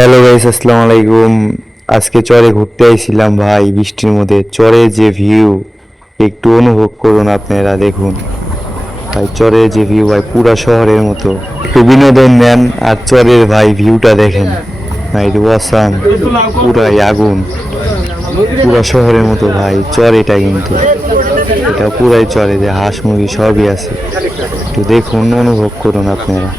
Hello guys, আসসালামু আলাইকুম। আজকে চরে ঘুরতে আইছিলাম ভাই, বৃষ্টির মধ্যে। চরের যে ভিউ একটু অনুভব করুন, আপনারা দেখুন ভাই। চরের যে ভিউ ভাই, পুরা শহরের মতো। একটু বিনোদন নেন আর চরের ভাই ভিউটা দেখেন ভাই, ওয়াসাম। পুরাই আগুন, পুরা শহরের মতো ভাই। চর এটা কিন্তু, এটা পুরাই চরে, যে হাঁস মুরগি সবই আছে। একটু দেখুন, অনুভব করুন আপনারা।